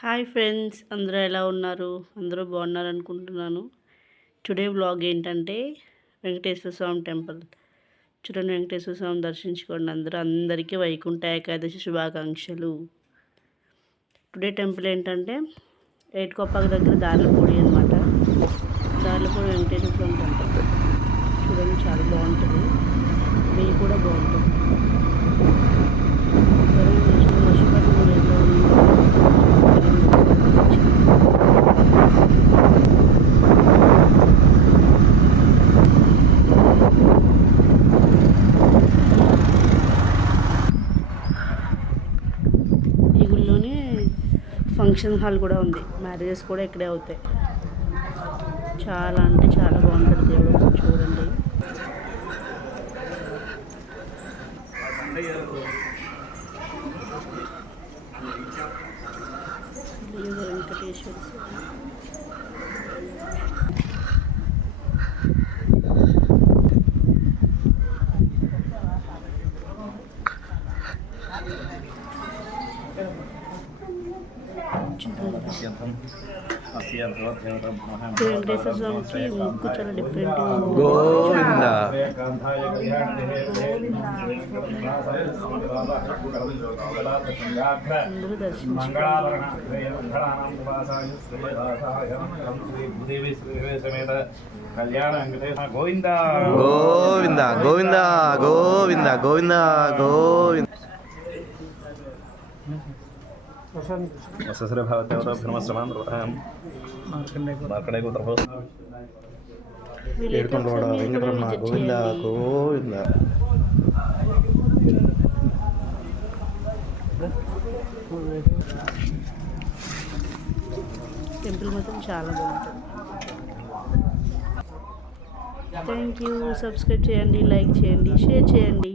Hi friends, అందరూ ఎలా ఉన్నారు? అందరూ బాగున్నారు అనుకుంటున్నాను. టుడే వ్లాగ్ ఏంటంటే వెంకటేశ్వర స్వామి టెంపుల్. చూడండి, వెంకటేశ్వర స్వామి దర్శించుకోండి. అందరికీ వైకుంఠ ఏకాదశి శుభాకాంక్షలు. టుడే టెంపుల్ ఏంటంటే ఏటుకొప్పాక దగ్గర దార్లపూడి అనమాట. దార్లపూడి వెంకటేశ్వర స్వామి టెంపుల్. చూడండి, చాలా బాగుంటుంది. వెయ్యి కూడా బాగుంటుంది. ఈ గుళ్ళోనే ఫంక్షన్ హాల్ కూడా ఉంది. మ్యారేజెస్ కూడా ఇక్కడే అవుతాయి. చాలా అంటే చాలా బాగుంటుంది. దేవుడు చూడండి. వెంకటేశ్వర స్వామి. వెంకటేశ్వర స్వామికి ముక్కు చాలా డిఫరెంట్గా ఉంది. గోవింద అందరూ దర్శించుకోండి. గోవింద గోవింద గోవింద గోవింద గోవింద గోవింద ససర భవతేవత భ్రమశ్రమాన్ మార్కండే గోత్ర ఏడుకొండవాడ వెంకటరమణ గోవింద గోవింద. టెంపుల్ మాత్రం చాలా బాగుంటుంది. Thank you. సబ్స్క్రైబ్ చేయండి, లైక్ చేయండి, షేర్ చేయండి.